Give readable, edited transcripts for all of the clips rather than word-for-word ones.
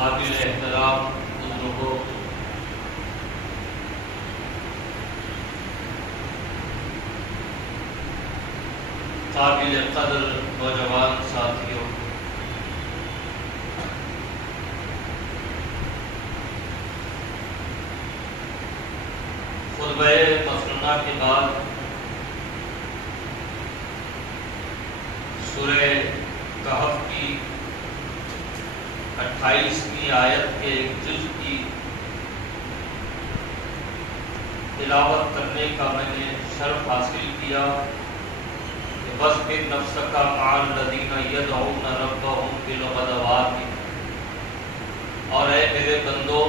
قابل احترام بزرگوں، قابل قدر نوجوان ساتھیوں، خطبہ مسنونہ کے بعد سورہ کہف کی 28ویں آیت کے ایک جز کی تلاوت کرنے کا میں نے شرف حاصل کیا کہ وَاصْبِرْ نَفْسَكَ مَعَ الَّذِينَ يَدْعُونَ رَبَّهُمْ بِالْغَدَوَاتِ، اور اے میرے بندو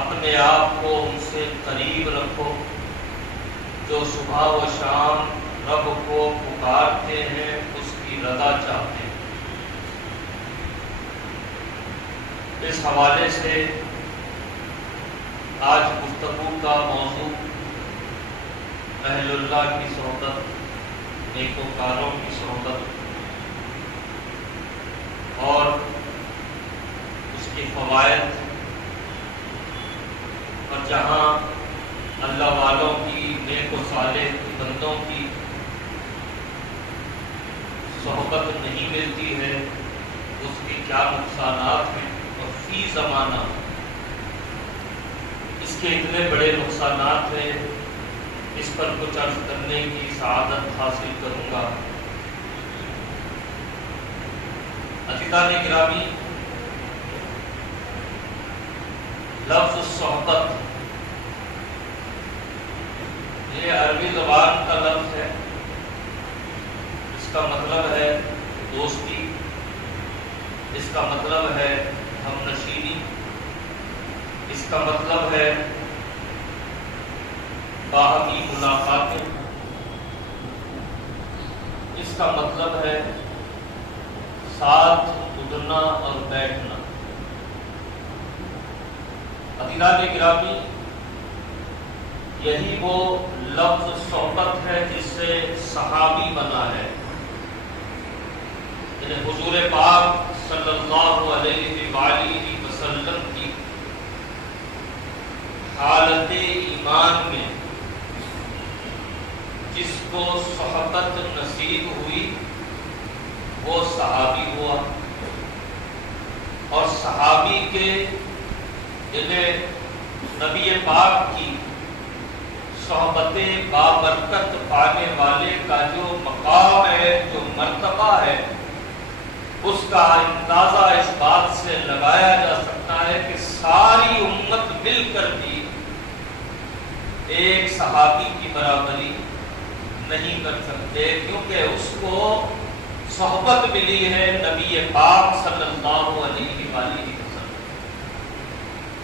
اپنے آپ کو ان سے قریب رکھو جو صبح و شام رب کو پکارتے ہیں، اس کی رضا چاہتے ہیں۔ اس حوالے سے آج گفتگو کا موضوع اہل اللہ کی صحبت، نیکوکاروں کی صحبت اور اس کے فوائد، اور جہاں اللہ والوں کی، نیک و صالح بندوں کی صحبت نہیں ملتی ہے اس کے کیا نقصانات ہیں، اور فی زمانہ اس کے اتنے بڑے نقصانات ہیں، اس پر کچھ عرض کرنے کی سعادت حاصل کروں گا۔ عزیزان گرامی، لفظ صحبت یہ عربی زبان کا لفظ ہے، اس کا مطلب ہے دوستی، اس کا مطلب ہے ہم نشینی، اس کا مطلب ہے باہمی ملاقاتیں، اس کا مطلب ہے ساتھ اٹھنا اور بیٹھنا۔ عزیزان گرامی، یہی وہ لفظ صحبت ہے جس سے صحابی بنا ہے، یعنی حضور پاک صلی اللہ علیہ وآلہ وسلم کی حالت ایمان میں جس کو صحبت نصیب ہوئی وہ صحابی ہوا، اور صحابی کے جنہیں نبی پاک کی صحبت بابرکت پانے والے کا جو مقام ہے، جو مرتبہ ہے، اس کا اندازہ اس بات سے لگایا جا سکتا ہے کہ ساری امت مل کر بھی ایک صحابی کی برابری نہیں کر سکتے، کیونکہ اس کو صحبت ملی ہے نبی پاک صلی اللہ علیہ وآلہ وسلم۔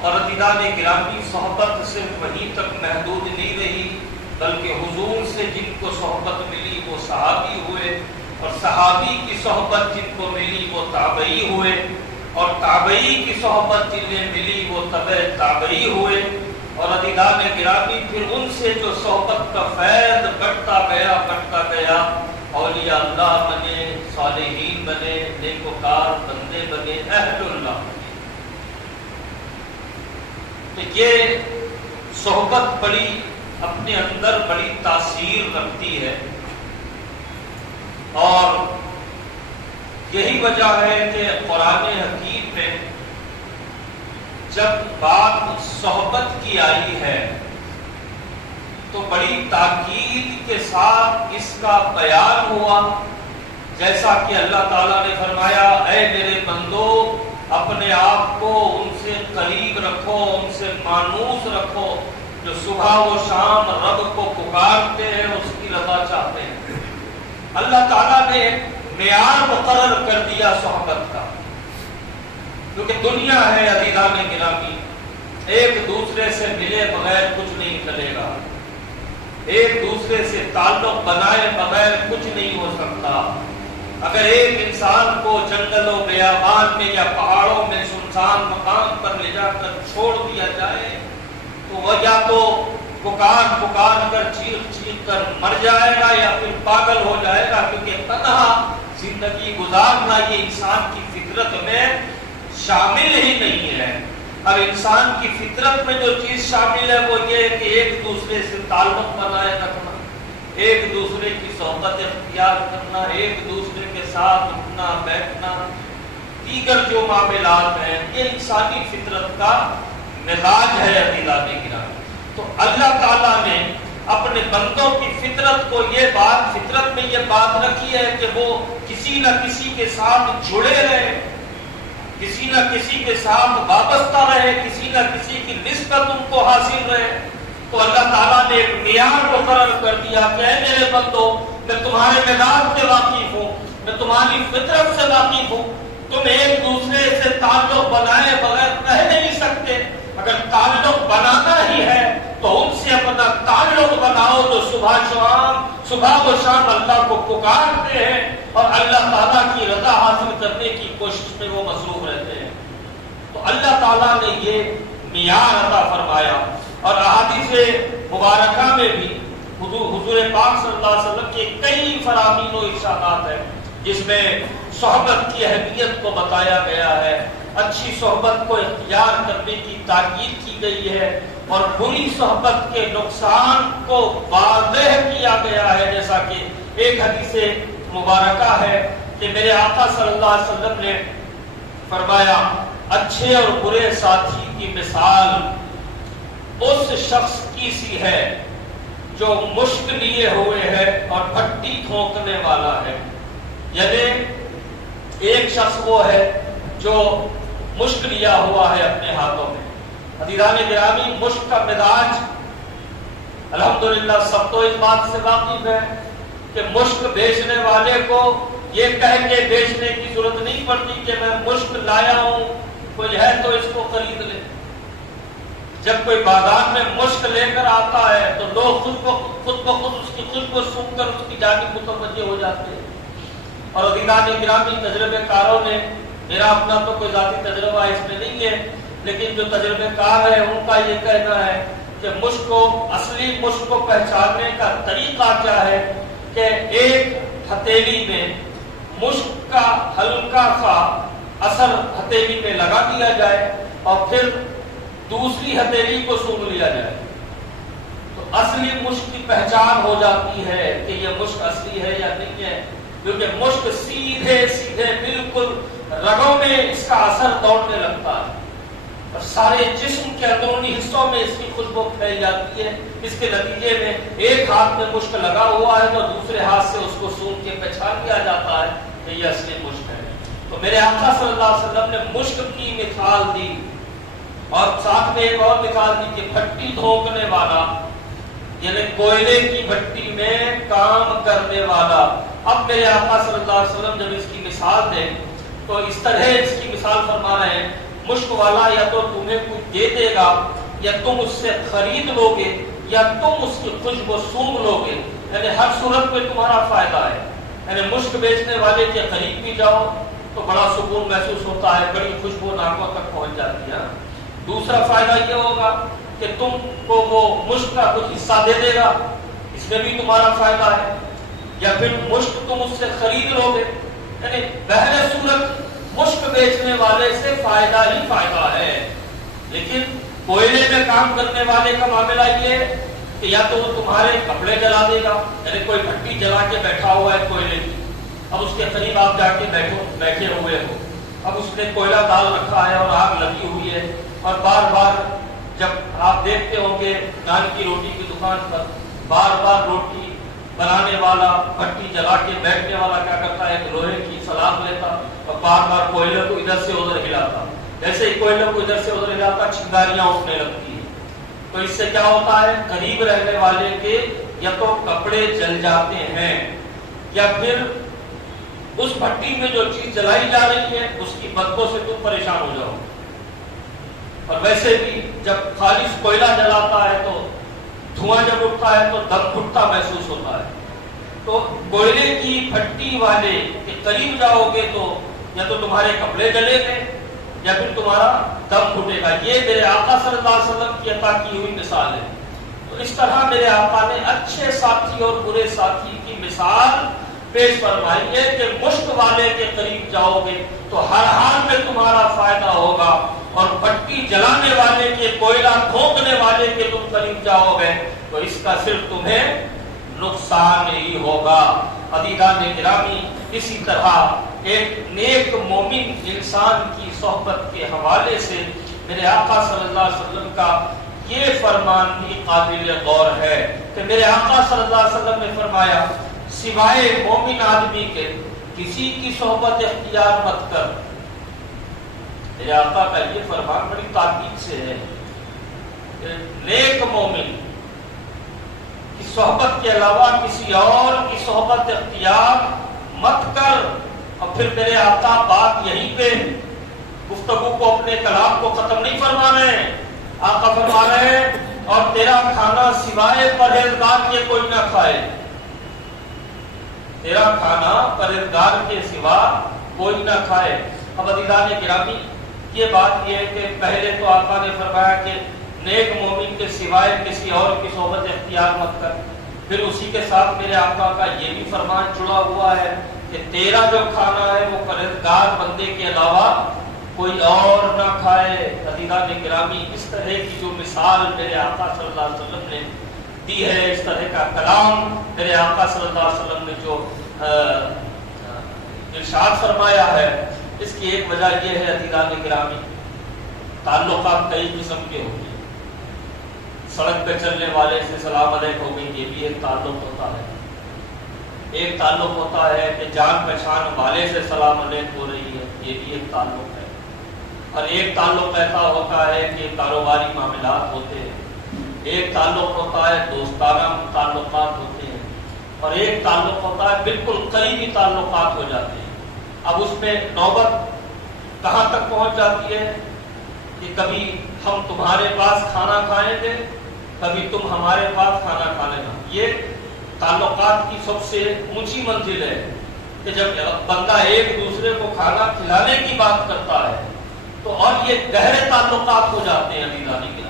اور عزیزان گرامی، صحبت صرف وہیں تک محدود نہیں رہی، بلکہ حضور سے جن کو صحبت ملی وہ صحابی ہوئے، اور صحابی کی صحبت جن کو ملی وہ تابعی ہوئے، اور تابعی کی صحبت جنہیں ملی وہ تبع تابعی ہوئے، اور عزیزان گرامی پھر ان سے جو صحبت کا فیض بڑھتا گیا، اولیاء اللہ بنے، صالحین بنے، نیکوکار بندے بنے، اہل اللہ بنے۔ تو یہ صحبت بڑی اپنے اندر بڑی تاثیر رکھتی ہے، اور یہی وجہ ہے کہ قرآن حکیم میں جب بات صحبت کی آئی ہے تو بڑی تاکید کے ساتھ اس کا بیان ہوا، جیسا کہ اللہ تعالیٰ نے فرمایا، اے میرے بندو اپنے آپ کو ان سے قریب رکھو، ان سے مانوس رکھو جو صبح و شام رب کو پکارتے ہیں، اس کی رضا چاہتے ہیں۔ اللہ تعالیٰ نے معیار مقرر کر دیا صحبت کا، کیونکہ دنیا ہے عزیزان گرامی، ایک دوسرے سے ملے بغیر کچھ نہیں چلے گا، ایک دوسرے سے تعلق بنائے بغیر کچھ نہیں ہو سکتا۔ اگر ایک انسان کو جنگلوں بیابان میں یا پہاڑوں میں سنسان مقام پر لے جا کر چھوڑ دیا جائے تو وہ یا تو پکار کر چیخ کر مر جائے گا یا پھر پاگل ہو جائے گا، کیونکہ تنہا زندگی گزارنا یہ انسان کی فطرت میں شامل ہی نہیں ہے۔ اب انسان کی فطرت میں جو چیز شامل ہے وہ یہ ہے کہ ایک دوسرے سے تعلق بنائے رکھنا، ایک دوسرے کی صحبت اختیار کرنا، ایک دوسرے کے ساتھ اٹھنا بیٹھنا، دیگر جو معاملات ہیں، یہ انسانی فطرت کا مزاج ہے عزیزان گرامی۔ تو اللہ تعالیٰ نے اپنے بندوں کی فطرت کو فطرت میں یہ بات رکھی ہے کہ وہ کسی نہ کسی کے ساتھ جڑے رہے، کسی نہ کسی کے ساتھ وابستہ رہے، کسی نہ کسی کی نسبت ان کو حاصل رہے۔ تو اللہ تعالیٰ نے ایک معیار مقرر کر دیا کہ اے میرے بندو، میں تمہارے مزاج سے واقف ہوں، میں تمہاری فطرت سے واقف ہوں، تم ایک دوسرے سے تعلق بنائے بغیر رہ نہیں سکتے۔ اگر تعلق بنانا ہی ہے تو ان سے اپنا تعلق بناؤ جو صبح و شام اللہ کو پکارتے ہیں اور اللہ تعالیٰ کی رضا حاصل کرنے کی کوشش میں وہ مصروف رہتے ہیں۔ تو اللہ تعالیٰ نے یہ معیار عطا فرمایا، اور احادیث مبارکہ میں بھی حضور پاک صلی اللہ علیہ وسلم کے کئی فرامین و ارشادات ہیں جس میں صحبت کی اہمیت کو بتایا گیا ہے، اچھی صحبت کو اختیار کرنے کی تاکید کی گئی ہے، اور بری صحبت کے نقصان کو واضح کیا گیا ہے۔ جیسا کہ ایک حدیث مبارکہ ہے کہ میرے آقا صلی اللہ علیہ وسلم نے فرمایا، اچھے اور برے ساتھی کی مثال اس شخص کی سی ہے جو مشک لیے ہوئے ہے اور بھٹی کھونکنے والا ہے۔ یعنی ایک شخص وہ ہے جو مشک لیا ہوا ہے اپنے ہاتھوں میں۔ عزیزان گرامی، مشک کا مزاج الحمدللہ سب تو اس بات سے واقف ہے کہ مشک بیچنے والے کو یہ کہہ کے بیچنے کی ضرورت نہیں پڑتی کہ میں مشک لایا ہوں، کوئی ہے تو اس کو خرید لے۔ جب کوئی بازار میں مشک لے کر آتا ہے تو لوگ خود بخود اس کی خوشبو سن کر اس کی جانب متوجہ ہو جاتے ہیں۔ اور عزیزان گرامی، تجربے کاروں نے، میرا اپنا تو کوئی ذاتی تجربہ اس میں نہیں ہے، لیکن جو تجربے کار ہے ان کا یہ کہنا ہے کہ اصلی مشک کو پہچاننے کا طریقہ کیا ہے کہ ایک ہتھیلی میں مشک کا ہلکا سا اثر ہتھیلی میں لگا دیا جائے اور پھر دوسری ہتھیلی کو سونگھ لیا جائے تو اصلی مشک کی پہچان ہو جاتی ہے کہ یہ مشک اصلی ہے یا نہیں ہے، کیونکہ مشک سیدھے بالکل رگوں میں اس کا اثر دوڑنے لگتا ہے اور سارے جسم کے اندرونی حصوں میں اس کی خوشبو پھیل جاتی ہے۔ اس کے نتیجے میں ایک ہاتھ میں مشک لگا ہوا ہے تو دوسرے ہاتھ سے اس کو سونگھ کے پہچان لیا جاتا ہے کہ یہ اصلی مشک ہے۔ تو میرے آقا صلی اللہ علیہ وسلم نے مشک کی مثال دی اور ساتھ میں ایک اور مثال دی کہ بھٹی دھونکنے والا، یعنی کوئلے کی بھٹی میں کام کرنے والا۔ اب میرے آقا صلی اللہ علیہ وسلم جب اس کی مثال دیں تو اس طرح اس کی مثال فرما رہے ہیں، مشک والا یا تو تمہیں کچھ دے دے گا یا تم اس سے خرید لو گے یا تم اس کی خوشبو سونگھ لو گے، یعنی ہر صورت میں تمہارا فائدہ ہے۔ یعنی مشک بیچنے والے کے قریب بھی جاؤ تو بڑا سکون محسوس ہوتا ہے، بڑی خوشبو ناکوں تک پہنچ جاتی ہے۔ دوسرا فائدہ یہ ہوگا کہ تم کو وہ مشک کا کچھ حصہ دے دے گا، اس میں بھی تمہارا فائدہ ہے، یا پھر مشک تم اس سے خرید لو گے۔ یعنی بہر صورت مشک بیچنے والے سے فائدہ ہی فائدہ ہے۔ لیکن کوئلے میں کام کرنے والے کا معاملہ یہ ہے کہ یا تو وہ تمہارے کپڑے جلا دے گا، یعنی کوئی بھٹی جلا کے بیٹھا ہوا ہے کوئلے کی، اب اس کے قریب آپ جا کے بیٹھے ہوئے ہو، اب اس نے کوئلہ ڈال رکھا ہے اور آگ لگی ہوئی ہے، اور بار بار جب آپ دیکھتے ہوں گے نان کی روٹی کی دکان پر بار بار روٹی بنانے والا بھٹی جلا کے بیٹھنے والا کیا کرتا ہے کہ لوہے کی سلام لیتا اور بار بار کوئلے کو ادھر سے ادھر ہلاتا، جیسے ہی کوئلے کو ادھر سے ادھر ہلاتا چنگاریاں اٹھنے لگتی ہیں۔ تو اس سے کیا ہوتا ہے، قریب رہنے والے کے یا تو کپڑے جل جاتے ہیں یا پھر اس بھٹی میں جو چیز جلائی جا رہی ہے اس کی بدبو سے تم پریشان ہو جاؤ۔ اور ویسے بھی جب خالص کوئلہ جلاتا ہے تو دھواں جب اٹھتا ہے تو دم گھٹتا محسوس ہوتا ہے۔ تو کوئلے کی بھٹی والے کے قریب جاؤ گے تو یا تو تمہارے کپڑے جلے گے یا پھر تمہارا دم گھٹے گا۔ یہ میرے آقا صلی اللہ علیہ وسلم کی عطا کی ہوئی مثال ہے۔ تو اس طرح میرے آقا نے اچھے ساتھی اور برے ساتھی کی مثال پیش فرمائی ہے کہ مشک والے کے قریب جاؤ گے تو ہر حال میں تمہارا فائدہ ہوگا، اور بھٹی جلانے والے کے، کوئلہ دھونکنے والے کے تم قریب جاؤ گے تو اس کا صرف تمہیں نقصان ہی ہوگا۔ عزیزان گرامی، اسی طرح ایک نیک مومن انسان کی صحبت کے حوالے سے میرے آقا صلی اللہ علیہ وسلم کا یہ فرمان بھی قابل غور ہے کہ میرے آقا صلی اللہ علیہ وسلم نے فرمایا سوائے مومن آدمی کے کسی کی صحبت اختیار مت کر۔ میرے آقا کا یہ فرمان بڑی تاکید سے ہے کہ نیک مومن کی صحبت کے علاوہ کسی اور کی صحبت اختیار مت کر۔ اور پھر میرے آقا بات یہیں پہ گفتگو کو، اپنے کلام کو ختم نہیں فرما رہے، آقا فرما رہے ہیں اور تیرا کھانا سوائے پرہیزگار کے کوئی نہ کھائے، تیرا کھانا پرہیزگار کے سوا کوئی نہ کھائے۔ اب عزیزان گرامی، یہ بات یہ ہے کہ پہلے تو آقا نے فرمایا کہ نیک مومن کے سوائے کسی اور کی صحبت اختیار مت کر، پھر اسی کے ساتھ میرے آقا کا یہ بھی فرمان جڑا ہوا ہے کہ تیرا جو کھانا ہے وہ پرہیزگار بندے کے علاوہ کوئی اور نہ کھائے۔ عزیزان گرامی، اس طرح کی جو مثال میرے آقا صلی اللہ علیہ وسلم نے دی ہے، اس طرح کا کلام میرے آقا صلی اللہ علیہ وسلم نے جو ارشاد فرمایا ہے، اس کی ایک وجہ یہ ہے عزیزان گرامی، تعلقات کئی قسم کے ہوتے ہیں۔ سڑک پہ چلنے والے سے سلام علیکم ہو گئی، یہ بھی ایک تعلق ہوتا ہے۔ ایک تعلق ہوتا ہے کہ جان پہچان والے سے سلام علیکم ہو رہی ہے، یہ بھی ایک تعلق ہے۔ اور ایک تعلق ایسا ہوتا ہے کہ کاروباری معاملات ہوتے ہیں، ایک تعلق ہوتا ہے دوستانہ تعلقات ہوتے ہیں، اور ایک تعلق ہوتا ہے بالکل قریبی تعلقات ہو جاتے ہیں۔ اب اس میں نوبت کہاں تک پہنچ جاتی ہے کہ کبھی ہم تمہارے پاس کھانا کھائیں گے، کبھی تم ہمارے پاس کھانا کھا لینا۔ یہ تعلقات کی سب سے اونچی منزل ہے کہ جب بندہ ایک دوسرے کو کھانا کھلانے کی بات کرتا ہے تو اور یہ گہرے تعلقات ہو جاتے ہیں عزیزان گرامی،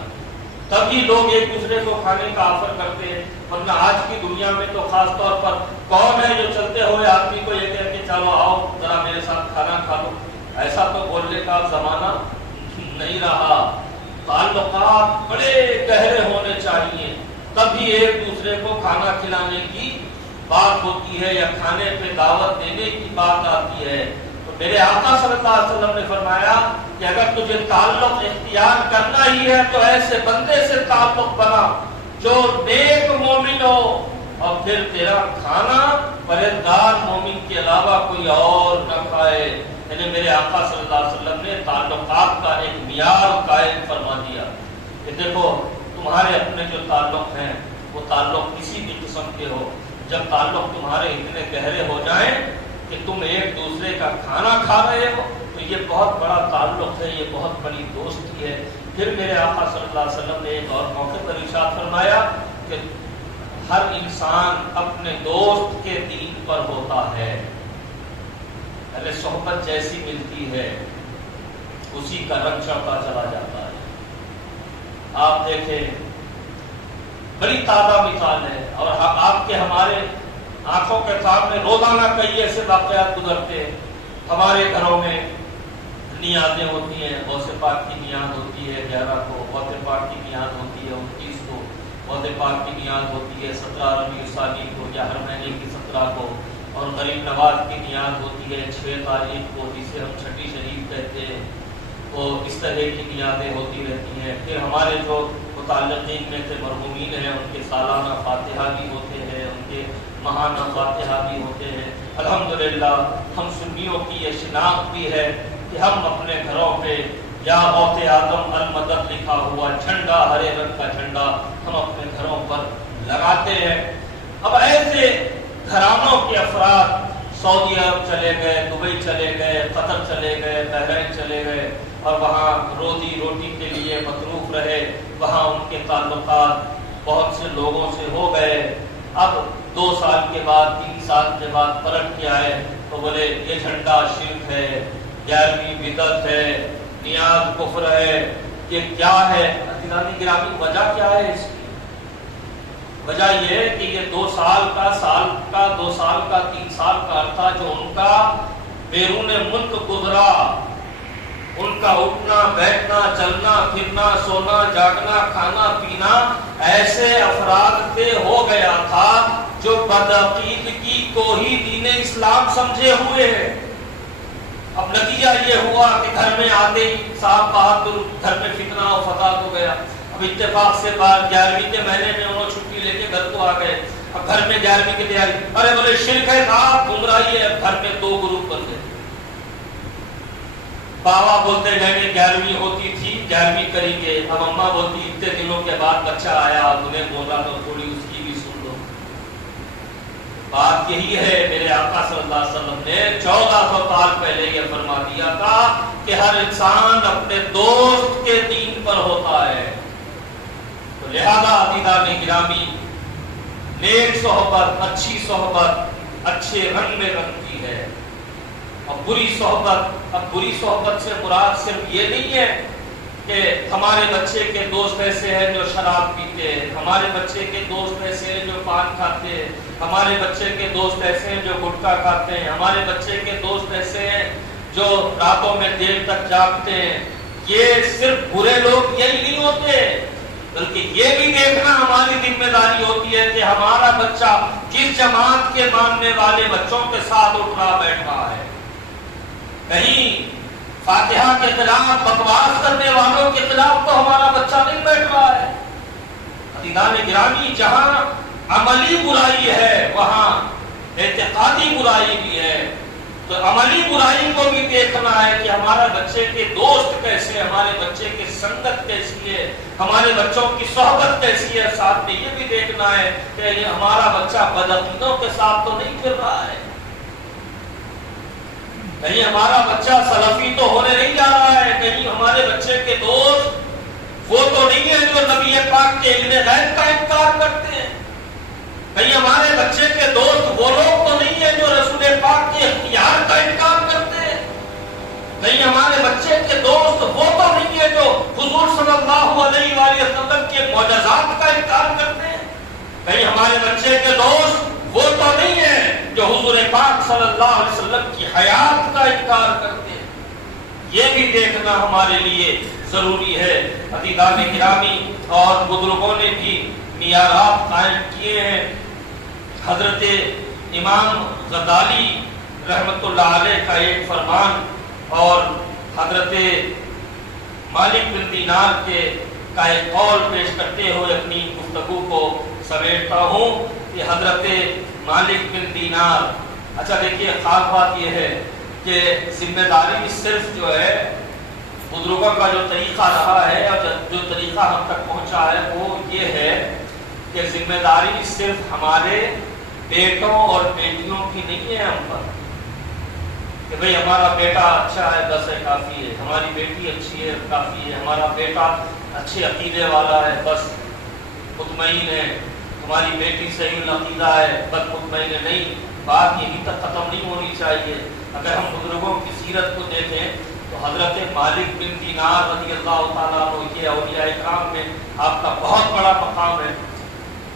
تبھی لوگ ایک دوسرے کو کھانے کا آفر کرتے ہیں۔ ورنہ آج کی دنیا میں تو خاص طور پر کون ہے جو چلتے ہوئے آدمی کو یہ کہہ کے چلو آؤ ذرا میرے ساتھ کھانا کھا لو، ایسا تو بولنے کا زمانہ نہیں رہا۔ تعلقات بڑے گہرے ہونے چاہیے، تبھی ایک دوسرے کو کھانا کھلانے کی بات ہوتی ہے یا کھانے پہ دعوت دینے کی بات آتی ہے۔ تو میرے آقا صلی اللہ علیہ وسلم نے فرمایا کہ اگر تجھے تعلق اختیار کرنا ہی ہے تو ایسے بندے سے تعلق بنا جو نیک مومن ہو، اور پھر تیرا کھانا پرہیزگار مومن کے علاوہ کوئی اور نہ کھائے۔ یعنی میرے آقا صلی اللہ علیہ وسلم نے تعلقات کا ایک معیار قائم فرما دیا کہ دیکھو تمہارے اپنے جو تعلق ہیں وہ تعلق کسی بھی قسم کے ہو، جب تعلق تمہارے اتنے گہرے ہو جائیں کہ تم ایک دوسرے کا کھانا کھا رہے ہو تو یہ بہت بڑا تعلق ہے، یہ بہت بڑی دوستی ہے۔ پھر میرے آقا صلی اللہ علیہ وسلم نے ایک اور موقع پر ارشاد فرمایا کہ ہر انسان اپنے دوست کے دین پر ہوتا ہے، پہلے صحبت جیسی ملتی ہے اسی کا رنگ چڑھتا چلا جاتا ہے۔ آپ دیکھیں بڑی تازہ مثال ہے، اور آپ کے ہمارے آنکھوں کے سامنے روزانہ کئی ایسے واقعات گزرتے ہیں۔ ہمارے گھروں میں نیازیں ہوتی ہیں، غوث پاک کی نیاز ہوتی ہے 11 کو، غوث پاک کی نیاز ہوتی ہے 29 کو، غوث پاک کی نیاز ہوتی ہے 17 ربیع الثانی کو یا ہر مہینے کی 17 کو، اور غریب نواز کی نیاز ہوتی ہے 6 تاریخ کو جسے ہم چھٹی شریف کہتے ہیں۔ وہ اس طرح کی نیازیں ہوتی رہتی ہیں۔ پھر ہمارے جو متعلقین میں سے مرحومین ہیں ان کے سالانہ فاتحہ بھی ہوتے ہیں، ان کے ماہانہ فاتحہ بھی ہوتے ہیں۔ الحمدللہ ہم سنیوں کی یہ شناخت بھی ہے کہ ہم اپنے گھروں پہ یا غوث اعظم المدد لکھا ہوا جھنڈا، ہرے رنگ کا جھنڈا ہم اپنے گھروں پر لگاتے ہیں۔ اب ایسے گھرانوں کے افراد سعودی عرب چلے گئے، دبئی چلے گئے، قطر چلے گئے، بحرین چلے گئے، اور وہاں روزی روٹی کے لیے مصروف رہے، وہاں ان کے تعلقات بہت سے لوگوں سے ہو گئے۔ اب 2 سال کے بعد 3 سال کے بعد پلٹ کے آئے تو بولے یہ جھنڈا شرک ہے، 11ویں بدعت ہے، نیاز کفر ہے، یہ کیا ہے؟ عزیزان گرامی وجہ کیا ہے اس کی؟ وجہ یہ ہے کہ یہ 2 سال کا 2 سال کا 3 سال کا عرصہ جو ان کا بیرون ملک گزرا، ان کا اٹھنا بیٹھنا چلنا پھرنا سونا جاگنا کھانا پینا ایسے افراد سے ہو گیا تھا جو بدعقیدگی کو ہی دین اسلام سمجھے ہوئے ہیں۔ اب نتیجہ یہ ہوا کہ گھر میں آتے ہی صاحب بہادر گھر میں فتنہ و فساد ہو گیا۔ اب اتفاق سے بعد 11ویں کے مہینے میں انہوں چھٹی لے کے گھر کو آ گئے۔ اب گھر میں 11ویں کی تیاری، ارے بولے شرک ہے صاحب گمراہی ہے۔ اب گھر میں 2 گروپ بن گئے۔ بابا بولتے ہیں 11ویں ہوتی تھی 11ویں کریں گے، اب اماں بولتی اتنے دنوں کے بعد بچہ آیا تمہیں بول رہا تو تھوڑی اس کی بھی سن لو۔ بات یہی ہے، میرے آقا صلی اللہ علیہ وسلم نے 1400 سال پہلے یہ فرما دیا تھا کہ ہر انسان اپنے دوست کے دین پر ہوتا ہے۔ تو لہذا عزیزان گرامی، نیک صحبت، اچھی صحبت اچھے رنگ میں بنتی ہے، اور بری صحبت سے مراد صرف یہ نہیں ہے کہ ہمارے بچے کے دوست ایسے ہیں جو شراب پیتے ہیں، ہمارے بچے کے دوست ایسے ہیں جو پان کھاتے ہیں، ہمارے بچے کے دوست ایسے ہیں جو گٹکا کھاتے ہیں، ہمارے بچے کے دوست ایسے ہیں جو راتوں میں دیر تک جاگتے ہیں۔ یہ صرف برے لوگ یہی نہیں ہوتے، بلکہ یہ بھی دیکھنا ہماری ذمہ داری ہوتی ہے کہ ہمارا بچہ کس جماعت کے ماننے والے بچوں کے ساتھ اٹھ رہا بیٹھ رہا ہے۔ کہیں فاتحہ کے خلاف بکواس کرنے والوں کے خلاف تو ہمارا بچہ نہیں بیٹھ رہا ہے۔ عزیزان گرامی، جہاں عملی برائی ہے وہاں اعتقادی برائی بھی ہے، تو عملی برائی کو بھی دیکھنا ہے کہ ہمارے بچے کے دوست کیسے، ہمارے بچے کی سنگت کیسی ہے، ہمارے بچوں کی صحبت کیسی ہے۔ ساتھ میں یہ بھی دیکھنا ہے کہ ہمارا بچہ بدعقیدوں کے ساتھ تو نہیں پھر رہا ہے، کہیں ہمارا بچہ سلفی تو ہونے نہیں جا رہا ہے، کہیں ہمارے بچے کے دوست وہ تو نہیں ہے جو نبی پاک کے علم غیب کا انکار کرتے ہیں، کہیں ہمارے بچے کے دوست وہ لوگ تو نہیں ہے جو رسول پاک کے اختیار کا انکار کرتے ہیں، کہیں ہمارے بچے کے دوست وہ تو نہیں ہے جو حضور صلی اللہ علیہ وآلہ وسلم کے معجزات کا انکار کرتے ہیں، کہیں ہمارے بچے کے دوست وہ تو نہیں ہے جو حضور پاک صلی اللہ علیہ وسلم کی حیات کا انکار کرتے ہیں۔ یہ بھی دیکھنا ہمارے لیے ضروری ہے۔ عزیزان گرامی، اور بزرگوں نے بھی معیارات قائم کیے ہیں۔ حضرت امام غزالی رحمت اللہ علیہ کا ایک فرمان اور حضرت مالک بن دینار کا ایک قول پیش کرتے ہوئے اپنی گفتگو کو سمیٹتا ہوں کہ حضرت مالک بن دینار، اچھا دیکھیے خاص بات یہ ہے کہ ذمہ داری صرف جو ہے بزرگوں کا جو طریقہ رہا ہے اور جو طریقہ ہم تک پہنچا ہے وہ یہ ہے کہ ذمہ داری صرف ہمارے بیٹوں اور بیٹیوں کی نہیں ہے ہم پر کہ بھئی ہمارا بیٹا اچھا ہے بس ہے کافی ہے، ہماری بیٹی اچھی ہے کافی ہے، ہمارا بیٹا اچھے عقیدے والا ہے بس مطمئن ہے، ہماری بیٹی صحیح العقیدہ ہے بس مطمئن ہے۔ نہیں، بات یہی تک ختم نہیں ہونی چاہیے۔ اگر ہم بزرگوں کی سیرت کو دیکھیں تو حضرت مالک بن دینار رضی اللہ تعالیٰ عنہ یہ اولیاء کرام میں آپ کا بہت بڑا مقام ہے۔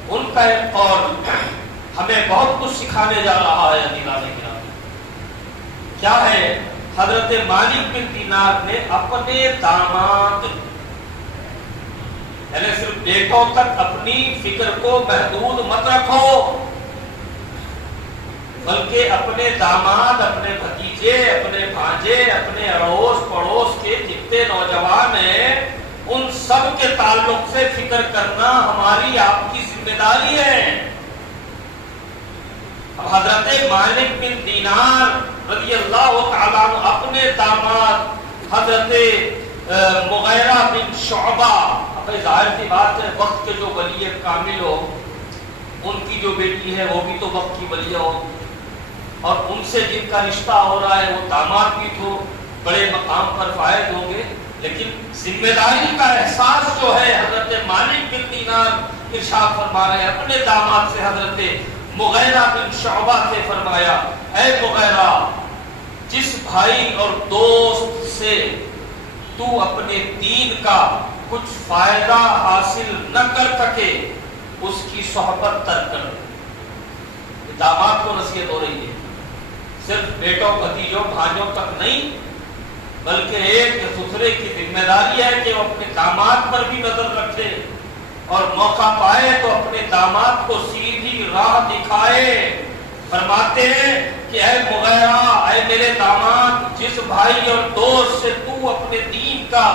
ان کا ایک قول ہمیں بہت کچھ سکھانے جا رہا ہے۔ عزیزان گرامی، کیا ہے؟ حضرت مالک بن دینار نے اپنے داماد، یعنی صرف بیٹوں تک اپنی فکر کو محدود مت رکھو، بلکہ اپنے داماد، اپنے بھتیجے، اپنے بھانجے، اپنے اڑوس پڑوس کے جتنے نوجوان ہیں ان سب کے تعلق سے فکر کرنا ہماری آپ کی ذمہ داری ہے۔ اب حضرت مالک بن دینار رضی اللہ تعالیٰ عنہ اپنے داماد حضرت مغیرہ بن شعبہ، ظاہر سی بات ہے وقت کے جو ولی کامل ہو ان کی جو بیٹی ہے وہ بھی تو وقت کی ولی ہو، اور ان سے جن کا رشتہ ہو رہا ہے وہ داماد بھی تو بڑے مقام پر فائد ہوں گے، لیکن ذمہ داری کا احساس جو ہے حضرت مالک بن دینار ارشاد فرما رہے ہیں اپنے داماد سے، حضرت مغیرہ بن شعبہ سے فرمایا، اے مغیرہ، جس بھائی اور دوست سے تو اپنے دین کا کچھ فائدہ حاصل نہ کر سکے اس کی صحبت ترک کر دے۔ داماد کو نصیحت ہو رہی ہے، صرف بیٹوں بھتیجوں بھانجوں تک نہیں، بلکہ ایک دوسرے کی ذمہ داری ہے کہ وہ اپنے داماد پر بھی نظر رکھے اور موقع پائے تو اپنے داماد کو سیدھی راہ دکھائے۔ فرماتے ہیں کہ اے مغیرہ، اے میرے داماد، جس بھائی اور دوست سے تو اپنے دین کا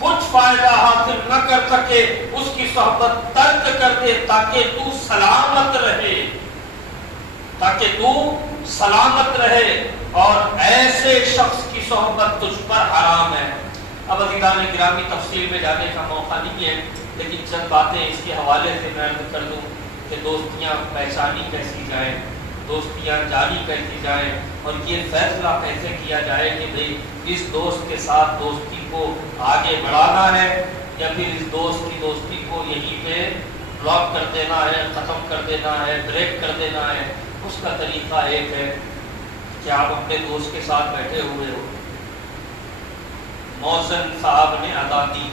کچھ فائدہ حاصل نہ کر سکے اس کی صحبت ترک کر دے تاکہ تو سلامت رہے، تاکہ تو سلامت رہے، اور ایسے شخص کی صحبت تجھ پر حرام ہے۔ اب عزیزان گرامی تفصیل میں جانے کا موقع نہیں ہے، لیکن چند باتیں اس کے حوالے سے میں عرض کر دوں کہ دوستیاں پہچانی کیسی جائیں، دوستیاں جانی کیسی جائیں، اور یہ فیصلہ کیسے کیا جائے کہ بھئی اس دوست کے ساتھ دوستی کو آگے بڑھانا ہے یا پھر اس دوست کی دوستی کو یہیں پہ بلاک کر دینا ہے، ختم کر دینا ہے، بریک کر دینا ہے۔ اس کا طریقہ ایک ہے کہ آپ اپنے دوست کے ساتھ بیٹھے ہوئے ہو، محسن صاحب نے ادا دی،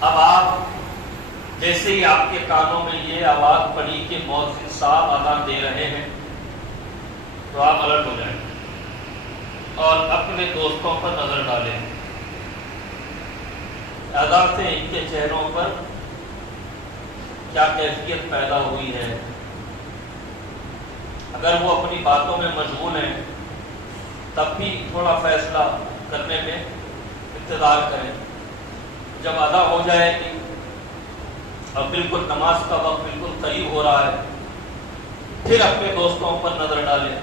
اب آپ جیسے ہی آپ کے کانوں میں یہ آواز پڑی کہ محسن صاحب ادا دے رہے ہیں تو آپ الرٹ ہو جائیں اور اپنے دوستوں پر نظر ڈالیں، ادا سے ان کے چہروں پر کیا کیفیت پیدا ہوئی ہے۔ اگر وہ اپنی باتوں میں مشغول ہیں تب بھی تھوڑا فیصلہ کرنے میں انتظار کریں، جب ادا ہو جائے گی اور بالکل نماز کا وقت بالکل قریب ہو رہا ہے پھر اپنے دوستوں پر نظر ڈالیں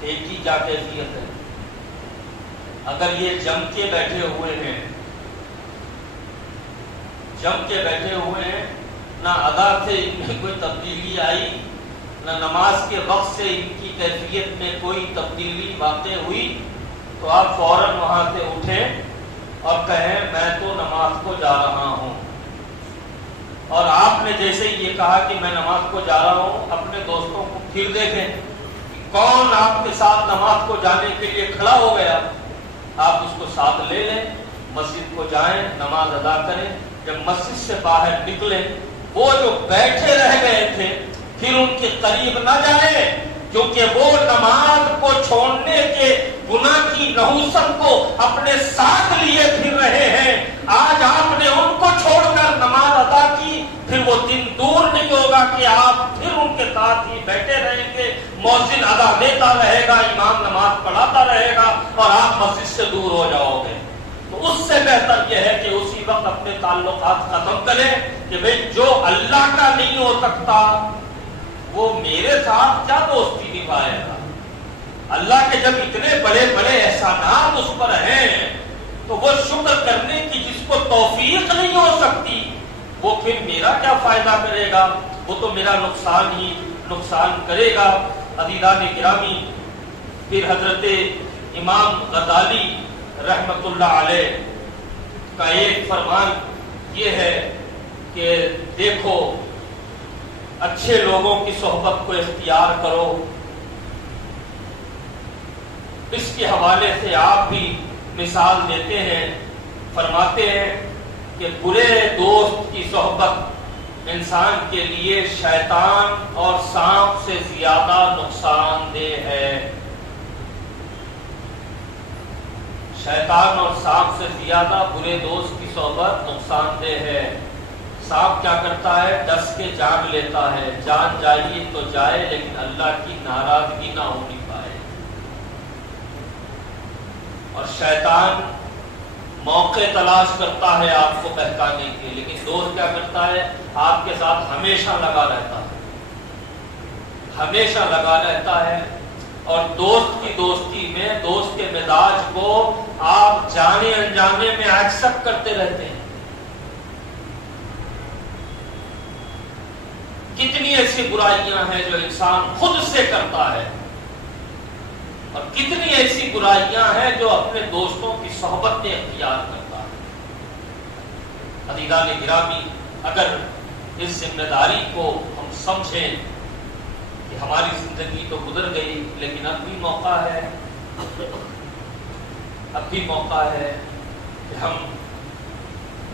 کہ ان کی کیا کیفیت ہے۔ اگر یہ جم کے بیٹھے ہوئے ہیں، جم کے بیٹھے ہوئے ہیں، نہ ادا سے ان میں کوئی تبدیلی آئی، نہ نماز کے وقت سے ان کی کیفیت میں کوئی تبدیلی واقع ہوئی، تو آپ فوراً وہاں سے اٹھیں اور کہیں میں تو نماز کو جا رہا ہوں۔ اور آپ نے جیسے ہی یہ کہا کہ میں نماز کو جا رہا ہوں، اپنے دوستوں کو پھر دیکھیں کہ کون آپ کے ساتھ نماز کو جانے کے لیے کھڑا ہو گیا، آپ اس کو ساتھ لے لیں، مسجد کو جائیں، نماز ادا کریں۔ جب مسجد سے باہر نکلیں، وہ جو بیٹھے رہ گئے تھے پھر ان کے قریب نہ جائیں، کیونکہ وہ نماز کو چھوڑنے کے گناہ کی نحوست کو اپنے ساتھ لیے پھر رہے ہیں۔ آج آپ نے ان کو چھوڑ کر نماز ادا کی، پھر وہ دن دور نہیں ہوگا کہ آپ پھر ان کے ساتھ ہی بیٹھے رہیں گے، مؤذن ادا دیتا رہے گا، امام نماز پڑھاتا رہے گا اور آپ مسجد سے دور ہو جاؤ گے۔ تو اس سے بہتر یہ ہے کہ اسی وقت اپنے تعلقات ختم کریں کہ بھئی جو اللہ کا نہیں ہو سکتا وہ میرے ساتھ کیا دوستی نبھائے گا۔ اللہ کے جب اتنے بڑے بڑے احسانات اس پر ہیں تو وہ شکر کرنے کی جس کو توفیق نہیں ہو سکتی وہ پھر میرا کیا فائدہ کرے گا، وہ تو میرا نقصان ہی نقصان کرے گا۔ عزیزان گرامی، پھر حضرت امام غزالی رحمت اللہ علیہ کا ایک فرمان یہ ہے کہ دیکھو اچھے لوگوں کی صحبت کو اختیار کرو۔ اس کے حوالے سے آپ بھی مثال دیتے ہیں، فرماتے ہیں کہ برے دوست کی صحبت انسان کے لیے شیطان اور سانپ سے زیادہ نقصان دہ ہے۔ شیطان اور سانپ سے زیادہ برے دوست کی صحبت نقصان دہ ہے۔ سانپ کیا کرتا ہے؟ ڈس کے جان لیتا ہے، جان جائیے تو جائے لیکن اللہ کی ناراضگی نہ ہو نہیں پائے۔ اور شیطان موقع تلاش کرتا ہے آپ کو بہکانے کے، لیکن دوست کیا کرتا ہے؟ آپ کے ساتھ ہمیشہ لگا رہتا ہے، ہمیشہ لگا رہتا ہے۔ اور دوست کی دوستی میں دوست کے مزاج کو آپ جانے انجانے میں ایکسپٹ کرتے رہتے ہیں۔ کتنی ایسی برائیاں ہیں جو انسان خود سے کرتا ہے اور کتنی ایسی برائیاں ہیں جو اپنے دوستوں کی صحبت میں اختیار کرتا ہے۔ عزیزان گرامی، اگر اس ذمہ داری کو ہم سمجھیں کہ ہماری زندگی تو گزر گئی لیکن اب بھی موقع ہے، اب بھی موقع ہے کہ ہم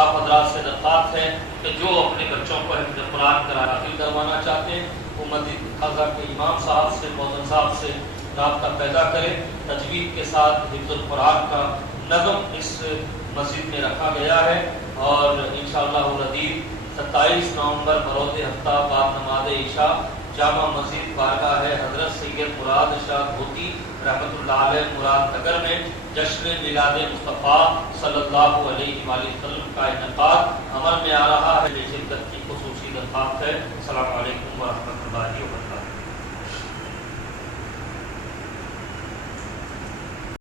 آپ حضرات سے درخواست ہے کہ جو اپنے بچوں کو حفظ قرآن داخل کروانا چاہتے ہیں وہ مسجد خاصہ کے امام صاحب سے مؤذن صاحب سے رابطہ پیدا کرے. تجوید کے ساتھ حفظ القرآن کا نظم اس مسجد میں رکھا گیا ہے اور انشاءاللہ العزیز 27 نومبر بروز ہفتہ بعد نماز عشاء جامع مسجد بارگاہ ہے حضرت سید مراد شاہ دھوتی رحمۃ اللہ علیہ مراد نگر میں جشن میلاد مصطفیٰ صلی اللہ علیہ وآلہ وسلم کا انعقاد عمل میں آ رہا ہے. شرکت کی خصوصی درخواست ہے. السلام علیکم ورحمۃ اللہ وبرکاتہ.